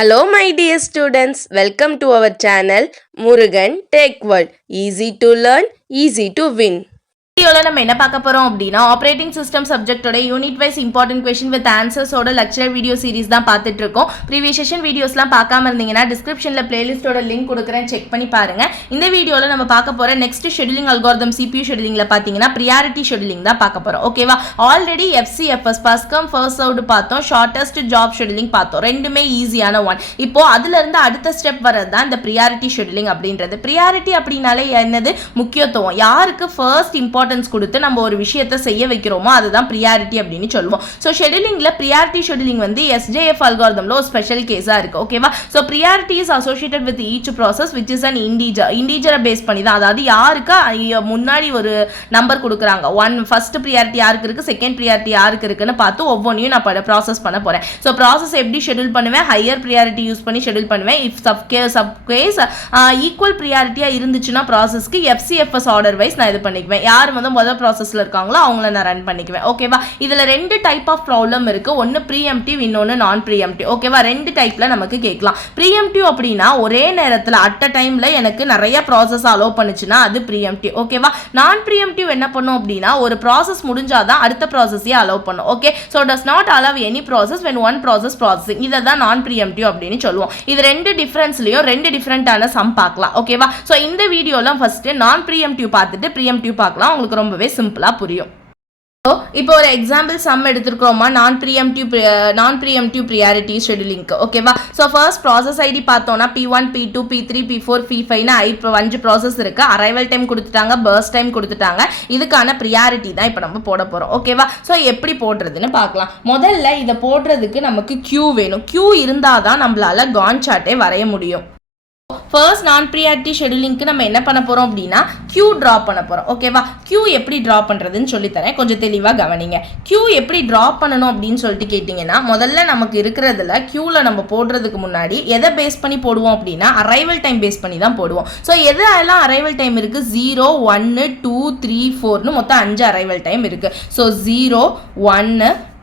Hello my dear students, welcome to our channel Murugan Tech World. Easy to learn, easy to win. வீடியோல நம்ம என்ன பார்க்க போறோம் அப்படின்னா ஆப்ரேட்டிங் சிஸ்டம் சப்ஜெக்ட்டோட unit wise important question with ஆன்சர்ஸோட லெக்சர் வீடியோ சீரிஸ் தான் பார்த்துட்டு இருக்கோம். ப்ரீவியஸ் செஷன் வீடியோஸ்லாம் பார்க்காம இருந்தீங்கன்னா டிஸ்கிரிப்ஷன்ல பிளேலிஸ்டோட லிங்க் கொடுக்குறேன், செக் பண்ணி பாருங்க. இந்த வீடியோல நம்ம பார்க்க போற நெக்ஸ்ட் ஷெட்யூலிங் அல்காரிதம் CPU ஷெட்யூலிங்ல பாத்தீங்கன்னா ப்ரியாரிட்டி ஷெட்யூலிங் தான் பார்க்க போறோம். ஓகேவா? Already FCFS first come first served பார்த்தோம், ஷார்ட்டஸ்ட் ஜாப் ஷெட்யூலிங் பார்த்தோம். ரெண்டுமே ஈஸியான ஒன். இப்போ அதுல இருந்து அடுத்த ஸ்டெப் வரது தான் இந்த ப்ரியாரிட்டி ஷெட்யூலிங் அப்படின்றது. ப்ரியாரிட்டி அப்படினாலே என்னது? முக்கியத்துவம். யாருக்கு ஃபர்ஸ்ட் இம்பார்ட்டன்ஸ் கொடுத்து நம்ம ஒரு விஷயத்தை செய்ய வைக்கிறோமோ அதுதான் ப்ரியாரிட்டி அப்படின்னு சொல்லுவோம். ஸோ ஷெட்யூலிங்ல ப்ரியாரிட்டி ஷெட்யூலிங் வந்து SJF அல்காரிதம்ல ஒரு ஸ்பெஷல் கேஸா இருக்கு. ஓகேவா? So priority is associated with each process which is an இண்டீஜரை பேஸ் பண்ணி தான், அதாவது யாருக்கு முன்னாடி ஒரு நம்பர் கொடுக்குறாங்க, ஃபர்ஸ்ட் ப்ரியாரிட்டி யாருக்கு இருக்கு, செகண்ட் ப்ரியாரிட்டி யாருக்கு இருக்குன்னு பார்த்து ஒவ்வொன்றையும் நான் ப்ராசஸ் பண்ண போறேன். ஸோ ப்ராசஸ் எப்படி ஷெட்யூல் பண்ணுவேன்? ஹையர் ப்ரியாரிட்டி யூஸ் பண்ணி ஷெட்யூல் பண்ணுவேன். இஃப் சப் கேஸ் ஈக்குவல் ப்ரியாரிட்டியா இருந்துச்சுன்னா ப்ராசஸ்க்கு FCFS ஆர்டர் வைஸ் நான் இது பண்ணிக்குவேன். யார் வந்து முதல் ப்ராசஸ்ல இருக்காங்களோ அவங்கள நான் ரன் பண்ணிக்குவேன். ஓகேவா? இதுல ரெண்டு டைப் ஆஃப் ப்ராப்ளம் இருக்கு, ஒன்னு ப்ரீஎம்ப்டிவ், இன்னொன்னு நான் ப்ரீஎம்ப்டிவ். ஓகேவா? ரெண்டு டைப்ல நமக்கு கேட்கலாம். ப்ரீஎம்ப்டிவ் அப்படின்னா ஒரே நேரத்துல அட் அ டைம்ல எனக்கு நிறைய ப்ராசஸ் அலோவ் பண்ணுச்சுன்னா அது ப்ரீஎம்ப்டிவ். ஓகேவா? நான் ப்ரீஎம்ப்டிவ் என்ன பண்ணும் அப்படின்னா ஒரு ப்ராசஸ் முடிஞ்சாதான் அடுத்த ப்ராசஸே அலோவ் பண்ணும். Okay, so does not allow any process when one process processing. இதை தான் நான் ப்ரீஎம்ப்டிவ் அப்படின்னு சொல்லுவோம். இது ரெண்டு டிஃபரன்ஸ்லயும் ரெண்டு டிஃபரெண்டான சம் பார்க்கலாம். ஓகேவா? ஸோ இந்த வீடியோல ஃபர்ஸ்ட் நான் ப்ரீஎம்ப்டிவ் பார்த்துட்டு ப்ரீஎம்ப்டிவ் பார்க்கலாம். உங்களுக்கு ரொம்பவே சிம்பிளா புரியும். இப்போ ஒரு எக்ஸாம்பிள் சம் எடுத்துருக்கோமா, நான் ப்ரீஎம்ப்டிவ் ப்ரியாரிட்டி ஷெட்யூலிங்க்கு. ஓகேவா? ஸோ ஃபர்ஸ்ட் ப்ராசஸ் ஐடி பார்த்தோம்னா P1 P2 P3 P4 P5 5 process இருக்கு. அரைவல் டைம் கொடுத்துட்டாங்க, பர்ஸ்ட் டைம் கொடுத்துட்டாங்க. இதுக்கான ப்ரியாரிட்டி தான் இப்போ நம்ம போட போறோம். ஓகேவா? ஸோ எப்படி போடுறதுன்னு பார்க்கலாம். முதல்ல இதை போடுறதுக்கு நமக்கு கியூ வேணும். கியூ இருந்தால் தான் நம்மளால கான் சார்ட்டே வரைய முடியும். ஃபர்ஸ்ட் நான் ப்ரியாரிட்டி ஷெட்யூலிங்க்கு நம்ம என்ன பண்ண போறோம் அப்படின்னா கியூ ட்ரா பண்ண போறோம். ஓகேவா? கியூ எப்படி ட்ரா பண்றதுன்னு சொல்லித்தரேன், கொஞ்சம் தெளிவா கவனிங்க. கியூ எப்படி ட்ரா பண்ணணும் அப்படின்னு சொல்லிட்டு கேட்டீங்கன்னா, முதல்ல நமக்கு இருக்கிறதுல கியூல நம்ம போடுறதுக்கு முன்னாடி எதை பேஸ் பண்ணி போடுவோம் அப்படின்னா அரைவல் டைம் பேஸ் பண்ணி தான் போடுவோம். ஸோ எதெல்லாம் அரைவல் டைம் இருக்கு? 0 1 2 3 4னு மொத்தம் 5 அரைவல் டைம் இருக்கு. ஸோ 0 1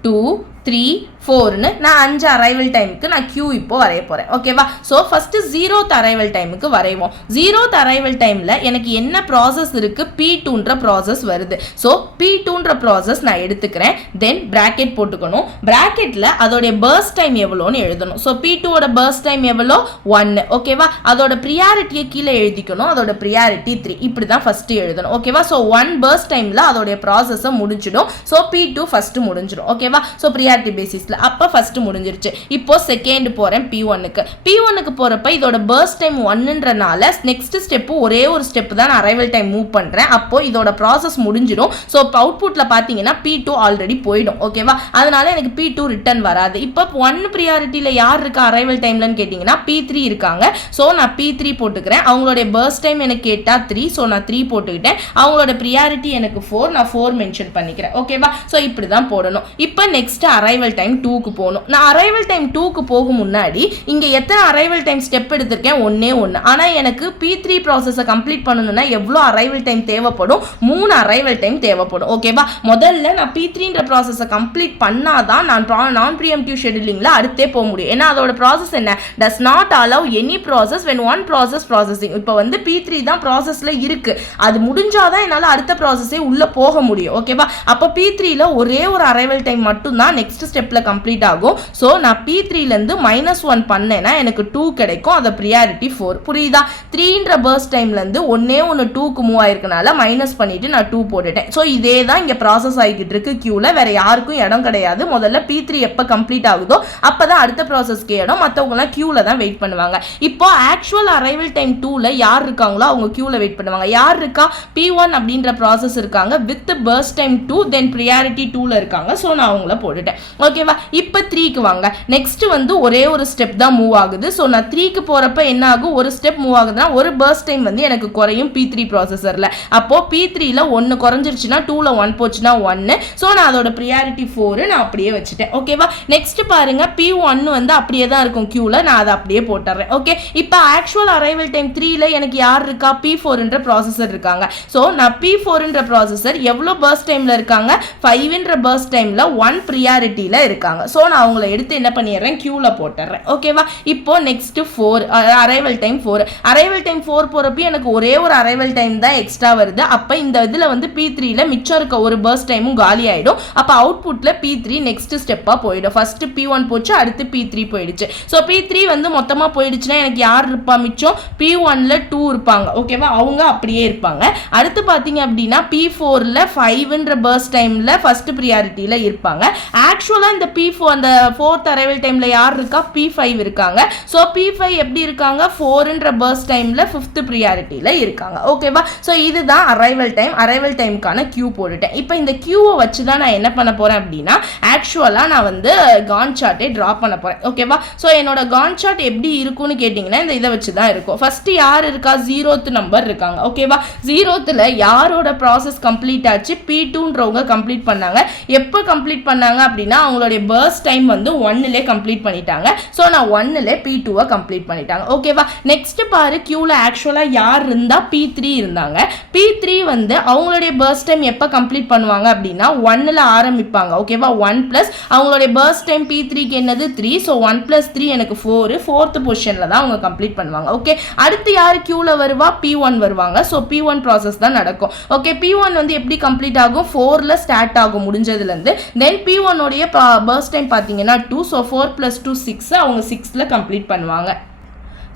2 3 4னு நான் 5 அரைவல் டைமுக்கு நான் கியூ இப்போ வரைய போறேன். ஓகேவா? ஸோ ஃபர்ஸ்ட் 0th அரைவல் டைமுக்கு வரைவோம். 0th அரைவல் டைம்ல எனக்கு என்ன ப்ராசஸ் இருக்கு? P2ன்ற ப்ராசஸ் வருது. ஸோ P2ன்ற ப்ராசஸ் நான் எடுத்துக்கிறேன். தென் பிராக்கெட் போட்டுக்கணும். பிராக்கெட்ல அதோடைய பர்ஸ்ட் டைம் எவ்வளோன்னு எழுதணும். ஸோ P2ஓட பர்ஸ்ட் டைம் எவ்வளோ? 1. ஓகேவா? அதோட ப்ரியாரிட்டியை கீழே எழுதிக்கணும். அதோட ப்ரியாரிட்டி 3. இப்படி தான் ஃபர்ஸ்ட் எழுதணும். ஓகேவா? ஸோ 1 பர்ஸ்ட் டைம்ல அதோடைய ப்ராசஸை முடிஞ்சிடும். ஸோ P2 ஃபர்ஸ்ட் முடிஞ்சிடும். ஓகேவா? ஸோ ப்ரியாரிட்டி பேசிஸ்ல அப்ப ஃபர்ஸ்ட் முடிஞ்சிருச்சு. இப்போ செகண்ட் போறேன் P1க்கு போறப்ப இதோட பர்ஸ்ட் டைம் 1ன்றனால நெக்ஸ்ட் ஸ்டெப் ஒரே ஒரு ஸ்டெப் தான் நான் அரைவல் டைம் மூவ் பண்றேன். அப்போ இதோட ப்ராசஸ் முடிஞ்சிடும். ஸோ அவுட்புட்ல பாத்தீங்கன்னா P2 ஆல்ரெடி போயிடும். ஓகேவா? அதனால எனக்கு P2 ரிட்டர்ன் வராது. இப்போ 1 ப்ரியாரிட்டியில யார் இருக்கா அரைவல் டைம்லன்னு கேட்டீங்கன்னா P3 இருக்காங்க. ஸோ நான் P3 போட்டுக்கிறேன். அவங்களுடைய பர்ஸ்ட் டைம் எனக்கு கேட்டா 3. ஸோ நான் 3 போட்டுக்கிட்டேன். அவங்களோட ப்ரியாரிட்டி எனக்கு 4. நான் 4 மென்ஷன் பண்ணிக்கிறேன். ஓகேவா? ஸோ இப்படி தான் போடணும். இப்போ நெக்ஸ்ட் அரைவல் டைம் 2க்கு போகணும். நான் அரைவல் டைம் 2க்கு போகும் முன்னாடி இங்க எத்தனை அரைவல் டைம் ஸ்டெப் எடுத்திருக்கேன்? ஒன்னே ஒன்று. ஆனா எனக்கு P3 ப்ராசஸை கம்ப்ளீட் பண்ணணும்னா எவ்வளோ அரைவல் டைம் தேவைப்படும்? 3 அரைவல் டைம் தேவைப்படும். ஓகேவா? முதல்ல நான் P3ன்ற ப்ராசஸை கம்ப்ளீட் பண்ணாதான் நான் ப்ரீஎம்ப்டிவ் ஷெட்யூலிங்ல அடுத்தே போக முடியும். ஏன்னா அதோட ப்ராசஸ் என்ன? Does not allow any process when one process processing. இப்போ வந்து P3 தான் ப்ராசஸ்ல இருக்கு. அது முடிஞ்சாதான் என்னால அடுத்த ப்ராசஸே உள்ள போக முடியும். ஓகேவா? அப்போ P3ல ஒரே ஒரு அரைவல் டைம் மட்டும் தான் நெக்ஸ்ட் ஸ்டெப்ல கம்ப்ளீட் ஆகும். ஸோ நான் P3ல இருந்து -1 பண்ணேன்னா எனக்கு 2 கிடைக்கும். அது ப்ரியாரிட்டி 4. புரியுதா? 3ன்ற பர்ஸ்ட் டைம்ல இருந்து ஒன்னே ஒன்று 2க்கு மூவ் ஆயிருக்கனால மைனஸ் பண்ணிட்டு நான் 2 போட்டுட்டேன். ஸோ இதே தான் இங்க ப்ராசஸ் ஆகிட்டு இருக்கு கியூல. வேற யாருக்கும் இடம் கிடையாது. முதல்ல P3 எப்ப கம்ப்ளீட் ஆகுதோ அப்பதான் அடுத்த ப்ராசஸ்க்கு இடம். மற்றவங்க எல்லாம் கியூல தான் வெயிட் பண்ணுவாங்க. இப்போ ஆக்சுவல் அரைவல் டைம் 2ல யார் இருக்காங்களோ அவங்க கியூல வெயிட் பண்ணுவாங்க. யார் இருக்கா? P1 அப்படின்ற ப்ராசஸ் இருக்காங்க with burst time 2 then priority 2ல இருக்காங்க. ஸோ நான் அவங்கள போட்டுட்டேன். ஓகேவா? இப்போ 3க்கு வாங்க. நெக்ஸ்ட் வந்து ஒரே ஒரு ஸ்டெப் தான் மூவ் ஆகுது. ஸோ நான் 3க்கு போறப்ப என்ன ஆகும்? ஒரு ஸ்டெப் மூவ் ஆகுதுன்னா ஒரு பர்ஸ்ட் டைம் வந்து எனக்கு குறையும் P3 ப்ராசஸர்ல. அப்போ P3ல 1 குறைஞ்சிருச்சுன்னா 2ல 1 போச்சுன்னா 1. ஸோ நான் அதோட ப்ரியாரிட்டி 4 நான் அப்படியே வச்சுட்டேன். ஓகேவா? நெக்ஸ்ட் பாருங்க P1 வந்து அப்படியே தான் இருக்கும் கியூல. நான் அதை அப்படியே போட்டுறேன். ஓகே, இப்போ ஆக்சுவல் அரைவல் டைம் 3ல எனக்கு யார் இருக்கா? P4ன்ற ப்ராசஸர் இருக்காங்க. ஸோ நான் P4ன்ற ப்ராசஸர் எவ்வளோ பர்ஸ்ட் டைம்ல இருக்காங்க? 5ன்ற பர்ஸ்ட் டைம்ல 1 ப்ரியாரிட்டியில இருக்காங்க. இருக்காங்க. ஸோ நான் அவங்கள எடுத்து என்ன பண்ணிடுறேன், கியூவில் போட்டுறேன். ஓகேவா? இப்போ next 4 arrival time 4. Arrival time 4 போகிறப்ப எனக்கு ஒரே ஒரு அரைவல் டைம் தான் எக்ஸ்ட்ரா வருது. அப்போ இந்த இதில் வந்து P3ல மிச்சம் இருக்க ஒரு பர்ஸ்ட் டைமும் காலி ஆகிடும். அப்போ அவுட்புட்டில் P3 நெக்ஸ்ட் ஸ்டெப்பாக போயிடும். ஃபர்ஸ்ட் P1 போச்சு, அடுத்து P3 போயிடுச்சு. ஸோ P3 வந்து மொத்தமாக போயிடுச்சுன்னா எனக்கு யார் இருப்பா மிச்சம், P1ல 2 இருப்பாங்க. ஓகேவா? அவங்க அப்படியே இருப்பாங்க. அடுத்து பார்த்தீங்க அப்படின்னா P4ல 5ன்ற பர்ஸ்ட் டைமில் ஃபர்ஸ்ட் ப்ரியாரிட்டியில் இருப்பாங்க. ஆக்சுவலாக இந்த P4 அந்த 4th அரைவல் டைமில் யார் இருக்கா, P5 இருக்காங்க. ஸோ P5 எப்படி இருக்காங்க, 4ன்ற பர்ஸ்ட் டைமில் 5th ப்ரியாரிட்டியில் இருக்காங்க. ஓகேவா? ஸோ இதுதான் அரைவல் டைம். அரைவல் டைமுக்கான கியூ போட்டுட்டேன். இப்போ இந்த கியூவை வச்சு தான் நான் என்ன பண்ண போகிறேன் அப்படின்னா, ஆக்சுவலாக நான் வந்து கான் சார்ட்டை ட்ரா பண்ண போகிறேன். ஓகேவா? ஸோ என்னோட கான் சார்ட் எப்படி இருக்கும்னு கேட்டிங்கன்னா இந்த இதை வச்சு தான் இருக்கும். ஃபர்ஸ்ட் யார் இருக்கா, 0th நம்பர் இருக்காங்க. ஓகேவா? 0th யாரோட ப்ராசஸ் கம்ப்ளீட் ஆச்சு, P2ன்றவங்க கம்ப்ளீட் பண்ணாங்க. எப்போ கம்ப்ளீட் பண்ணாங்க அப்படின்னா அவங்களுடைய பர்ஸ்ட் டைம் வந்து 1லே கம்ப்ளீட் பண்ணிட்டாங்க. ஸோ நான் 1லே P2வை கம்ப்ளீட் பண்ணிட்டாங்க. ஓகேவா? நெக்ஸ்ட் பாரு, கியூவில் ஆக்சுவலாக யார் இருந்தா, P3 இருந்தாங்க. P3 வந்து அவங்களுடைய பர்ஸ்ட் டைம் எப்போ கம்ப்ளீட் பண்ணுவாங்க அப்படின்னா 1ல் ஆரம்பிப்பாங்க. ஓகேவா? 1 ப்ளஸ் அவங்களுடைய பர்ஸ்ட் டைம் P3க்கு என்னது 3. ஸோ 1 + 3 எனக்கு 4. 4th பொசிஷனில் தான் அவங்க கம்ப்ளீட் பண்ணுவாங்க. ஓகே, அடுத்து யார் கியூவில் வருவா, P1 வருவாங்க. ஸோ P1 ப்ராசஸ் தான் நடக்கும். ஓகே, P1 வந்து எப்படி கம்ப்ளீட் ஆகும், 4ல் ஸ்டார்ட் ஆகும் முடிஞ்சதுலேருந்து. தென் P1 உடைய பர்ஸ்ட் டைம் பார்த்தீங்கன்னா 2. ஸோ 4 + 2 6. அவங்க 6ல் கம்ப்ளீட் பண்ணுவாங்க.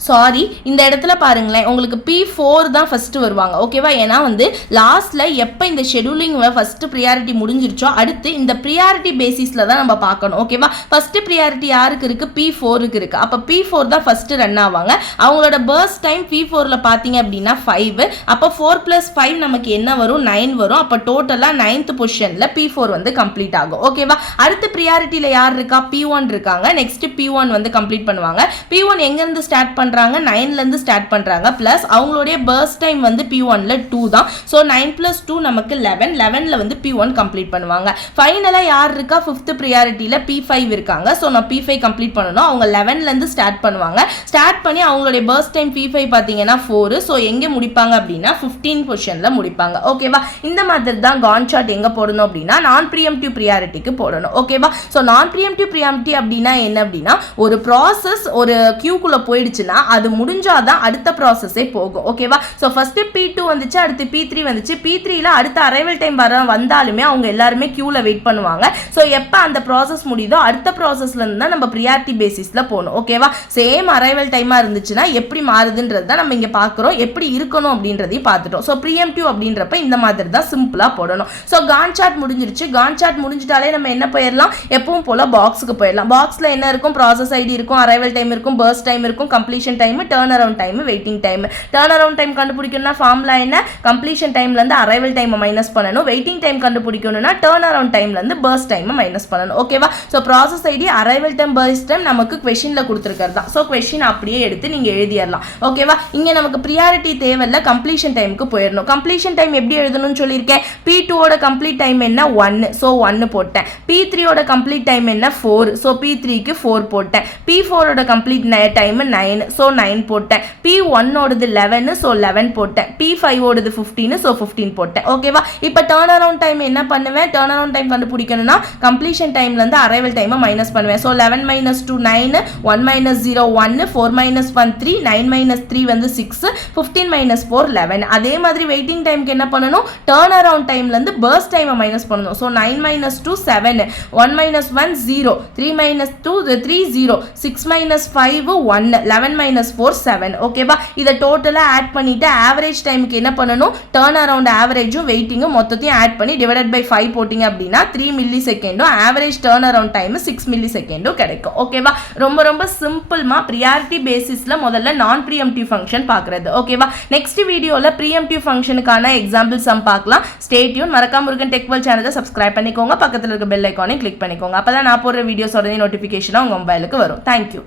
சாரி, இந்த இடத்துல பாருங்களேன், உங்களுக்கு P4 தான் ஃபஸ்ட்டு வருவாங்க. ஓகேவா? ஏன்னா வந்து லாஸ்ட்டில் எப்போ இந்த ஷெடியூலிங் ஃபஸ்ட்டு ப்ரியாரிட்டி முடிஞ்சிருச்சோ அடுத்து இந்த ப்ரியாரிட்டி பேசிஸில் தான் நம்ம பார்க்கணும். ஓகேவா? ஃபஸ்ட்டு ப்ரியாரிட்டி யாருக்கு இருக்குது, P4க்கு இருக்குது. அப்போ P4 தான் ஃபஸ்ட்டு ரன் ஆவாங்க. அவங்களோட பர்ஸ்ட் டைம் P4ல் பார்த்தீங்க அப்படின்னா 5. அப்போ 4 + 5 நமக்கு என்ன வரும், 9 வரும். அப்போ டோட்டலாக 9th பொசிஷனில் P4 வந்து கம்ப்ளீட் ஆகும். ஓகேவா? அடுத்த ப்ரியாரிட்டியில் யார் இருக்கா, P1 இருக்காங்க. நெக்ஸ்ட் P1 வந்து கம்ப்ளீட் பண்ணுவாங்க. P1 எங்கேருந்து ஸ்டார்ட் பண்ணுறாங்க, 9லேருந்து ஸ்டார்ட் பண்ணுறாங்க. ப்ளஸ் அவங்களுடைய பர்ஸ்ட் டைம் வந்து P1ல 2 தான். ஸோ 9 + 2 நமக்கு 11. 11ல் வந்து P1 கம்ப்ளீட் பண்ணுவாங்க. ஃபைனலாக யார் இருக்கா, 5th ப்ரியாரிட்டியில் P5 இருக்காங்க. ஸோ நான் P5 கம்ப்ளீட் பண்ணணும். அவங்க 11லேருந்து ஸ்டார்ட் பண்ணுவாங்க. ஸ்டார்ட் பண்ணி அவங்களுடைய பர்ஸ்ட் டைம் P5 பார்த்தீங்கன்னா 4. ஸோ எங்கே முடிப்பாங்க அப்படின்னா 15 பொசிஷனில் முடிப்பாங்க. ஓகேவா? இந்த மாதிரி தான் கான் சார்ட் எங்கே போடணும் அப்படின்னா நான் ப்ரீஎம்டிவ் ப்ரியாரிட்டிக்கு போடணும். ஓகேவா? ஸோ நான் ப்ரீஎம்டிவ் ப்ரியாரிட்டி அப்படின்னா என்ன அப்படின்னா, ஒரு ப்ராசஸ் ஒரு கியூக்குள்ளே போயிடுச்சுன்னா அது முடிஞ்சாதான் அடுத்த ப்ராசஸே போகும். ஓகேவா? ஸோ ஃபர்ஸ்ட் P2 வந்துச்சு, அடுத்து P3 வந்துச்சு. P3ல அடுத்த அரைவல் டைம் வந்தாலுமே அவங்க எல்லாருமே கியூவில் வெயிட் பண்ணுவாங்க. ஸோ எப்போ அந்த ப்ராசஸ் முடியுதோ அடுத்த ப்ராசஸ்ல இருந்து தான் நம்ம ப்ரியாரிட்டி பேசிஸில் போகணும். ஓகேவா? சேம் அரைவல் டைமாக இருந்துச்சுன்னா எப்படி மாறுதுன்றது தான் நம்ம இங்கே பார்க்குறோம். எப்படி இருக்கணும் அப்படின்றதையும் பார்த்துட்டோம். ஸோ ப்ரீஎம்டிவ் அப்படின்றப்ப இந்த மாதிரி தான் சிம்பிளாக போடணும். ஸோ கான் சார்ட் முடிஞ்சிருச்சு. கான் சார்ட் முடிஞ்சிட்டாலே நம்ம என்ன போயிடலாம், எப்பவும் போல பாக்ஸுக்கு போயிடலாம். பாக்ஸில் என்ன இருக்கும், ப்ராசஸ் ஐடி இருக்கும், அரைவல் டைம் இருக்கும், பர்ஸ்ட் டைம் இருக்கும், completion time, turn around time, waiting time. Turn around time கண்டுபிடிக்கணும்னா ஃபார்முலா என்ன, கம்ப்ளீஷன் டைம்லேருந்து அரைவல் டைமை மைனஸ் பண்ணணும். வெயிட்டிங் டைம் கண்டுபிடிக்கணும்னா டர்ன் அரவுண்ட் டைம்லேருந்து பர்ஸ்ட் டைமை மைனஸ் பண்ணணும். ஓகேவா? So process ID, arrival time, burst time நமக்கு கொஸ்டினில் கொடுத்துருக்கிறது தான். ஸோ கொஸ்டின் அப்படியே எடுத்து நீங்கள் எழுதிடலாம். ஓகேவா? இங்கே நமக்கு ப்ரியாரிட்டி தேவையில்லை, கம்ப்ளீஷன் டைமுக்கு போயிடணும். கம்ப்ளீஷன் டைம் எப்படி எழுதணும்னு சொல்லியிருக்கேன். P2ஓட கம்ப்ளீட் டைம் என்ன, 1. ஸோ 1 போட்டேன். P3ஓட கம்ப்ளீட் டைம் என்ன, 4. ஸோ P3க்கு 4 போட்டேன். P4ஓட கம்ப்ளீட் டைம் 9. ஸோ 9 போட்டேன். P1ஓடது 11. ஸோ 11 போட்டேன். P5ஓடது 15. ஸோ 15 போட்டேன். ஓகேவா? இப்போ டர்ன் அரவுண்ட் டைம் என்ன பண்ணுவேன், டர்ன் அரவுண்ட் டைம் கண்டுபிடிக்கணும்னா கம்ப்ளீஷன் டைம்லேருந்து அரைவல் டைமை மைனஸ் பண்ணுவேன். ஸோ 11 - 2 9, 1 - 0 1, 4 - 1 3, 9 - 3 வந்து 6, 15 - 4 11. அதே மாதிரி வெயிட்டிங் டைமுக்கு என்ன பண்ணணும், டர்ன் அரவுண்ட் டைம்லேருந்து பர்ஸ்ட் டைமை மைனஸ் பண்ணணும். ஸோ 9 - 2 7, 1 - 1 0, 3 - 2 3 0, 6 - 5 1, 11 - 4 7. ஓகேவா? இதை டோட்டலாக ஆட் பண்ணிட்டு ஆவரேஜ் டைமுக்கு என்ன பண்ணணும், டர்ன் அரவுண்ட் ஆவரேஜும் வெயிட்டிங்கும் மொத்தத்தையும் ஆட் பண்ணி டிவைடட் பை 5 போட்டிங்க அப்படின்னா 3 மில்லி செகண்டும், average turn around time 6 milli செகண்டும் கிடைக்கும். ஓகேவா? ரொம்ப ரொம்ப சிம்பிள்மா ப்ரியாரிட்டி பேசிஸில் முதல்ல நான் ப்ரீஎம்டிவ் ஃபங்க்ஷன் பார்க்குறது. ஓகேவா? நெக்ஸ்ட் வீடியோவில் ப்ரீஎம்டிவ் ஃபங்க்ஷனுக்கான எக்ஸாம்பிள் சம் பார்க்கலாம். Stay tune. மறக்காம முருகன் டெக் வேர்ல்ட் சேனலை சப்ஸ்கிரைப் பண்ணிக்கோங்க. பக்கத்தில் இருக்க பெல் ஐக்கானை கிளிக் பண்ணிக்கோங்க. அப்போ தான் நான் போடுற வீடியோஸ் உடனே நோட்டிஃபிகேஷனாக உங்கள் மொபைலுக்கு வரும். தேங்க்யூ.